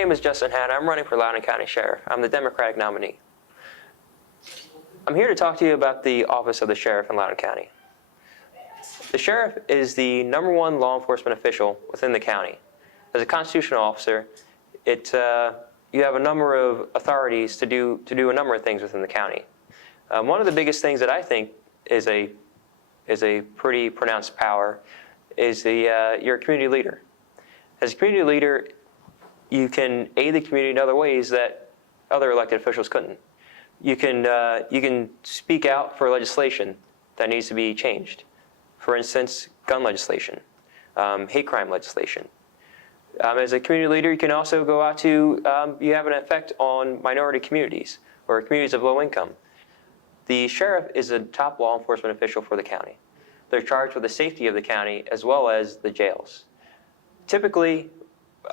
name is Justin Hanna. I'm running for Loudoun County Sheriff. I'm the Democratic nominee. I'm here to talk to you about the office of the sheriff in Loudoun County. The sheriff is the #1 law enforcement official within the county. As a constitutional officer, you have a number of authorities to do a number of things within the county. One of the biggest things that I think is a pretty pronounced power is you're a community leader. As a community leader, you can aid the community in other ways that other elected officials couldn't. You can speak out for legislation that needs to be changed. For instance, gun legislation, hate crime legislation. As a community leader, you can also go out to, you have an effect on minority communities or communities of low income. The sheriff is a top law enforcement official for the county. They're charged with the safety of the county as well as the jails. Typically,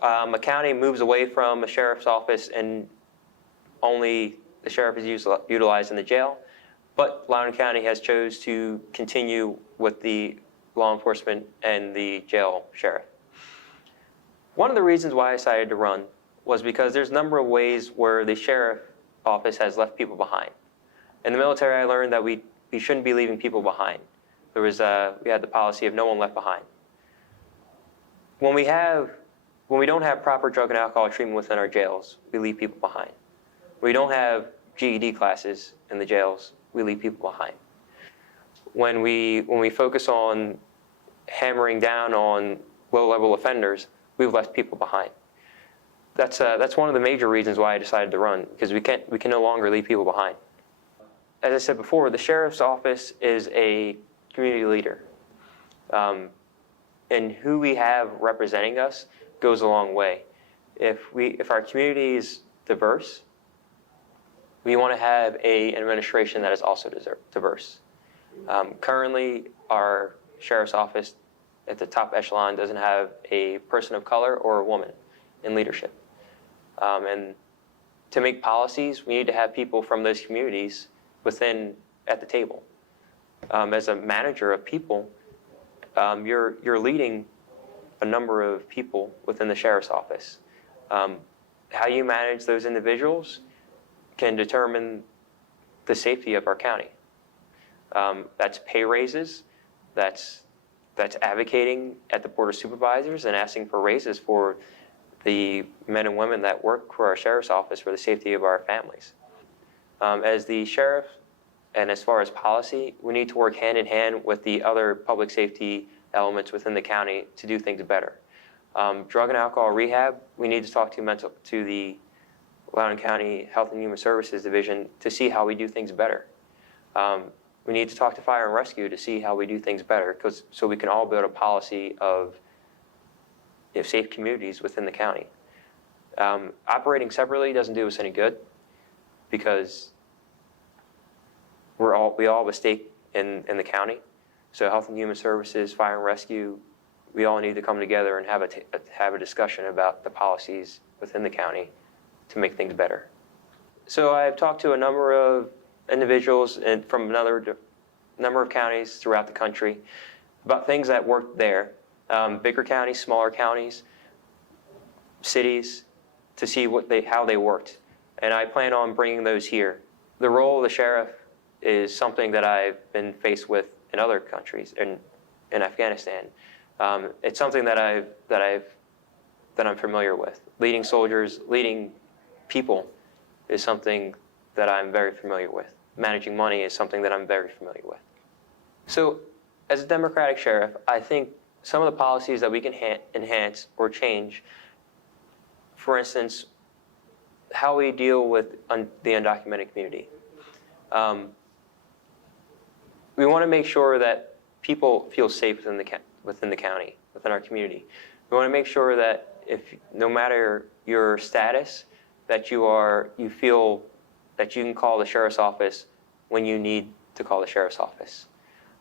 a county moves away from a sheriff's office and only the sheriff is utilized in the jail, but Loudoun County has chose to continue with the law enforcement and the jail sheriff. One of the reasons why I decided to run was because there's a number of ways where the sheriff office has left people behind. In the military, I learned that we shouldn't be leaving people behind. We had the policy of no one left behind. When we don't have proper drug and alcohol treatment within our jails, we leave people behind. We don't have GED classes in the jails, we leave people behind. When we focus on hammering down on low-level offenders, we've left people behind. That's one of the major reasons why I decided to run, because we can no longer leave people behind. As I said before, the sheriff's office is a community leader. And who we have representing us goes a long way. If our community is diverse, we want to have an administration that is also diverse. Currently, our sheriff's office at the top echelon doesn't have a person of color or a woman in leadership. And to make policies, we need to have people from those communities at the table. As a manager of people, you're leading a number of people within the sheriff's office. How you manage those individuals can determine the safety of our county. That's pay raises, that's advocating at the Board of Supervisors and asking for raises for the men and women that work for our sheriff's office for the safety of our families. As the sheriff, and as far as policy, we need to work hand in hand with the other public safety elements within the county to do things better. Drug and alcohol rehab, we need to talk to the Loudoun County Health and Human Services Division to see how we do things better. We need to talk to Fire and Rescue to see how we do things better, so we can all build a policy of safe communities within the county. Operating separately doesn't do us any good, because we all have a stake in the county. So Health and Human Services, Fire and Rescue, we all need to come together and have a discussion about the policies within the county to make things better. So I've talked to a number of individuals from another number of counties throughout the country about things that worked there, bigger counties, smaller counties, cities, to see how they worked. And I plan on bringing those here. The role of the sheriff is something that I've been faced with in other countries, in Afghanistan. It's something that I'm familiar with. Leading soldiers, leading people is something that I'm very familiar with. Managing money is something that I'm very familiar with. So, as a Democratic sheriff, I think some of the policies that we can enhance or change, for instance, how we deal with the undocumented community. We want to make sure that people feel safe within the county, within our community. We want to make sure that no matter your status, that you feel that you can call the sheriff's office when you need to call the sheriff's office.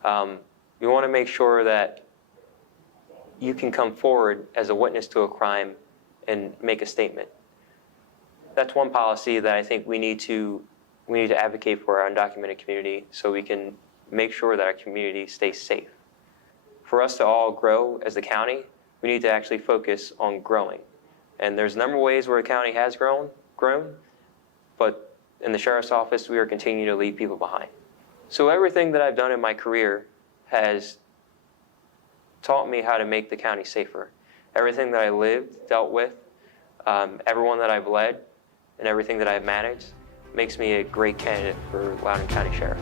We want to make sure that you can come forward as a witness to a crime and make a statement. That's one policy that I think we need to advocate for our undocumented community, so we can make sure that our community stays safe. For us to all grow as the county, we need to actually focus on growing. And there's a number of ways where a county has grown, but in the sheriff's office, we are continuing to leave people behind. So everything that I've done in my career has taught me how to make the county safer. Everything that I lived, dealt with, everyone that I've led, and everything that I've managed makes me a great candidate for Loudoun County Sheriff.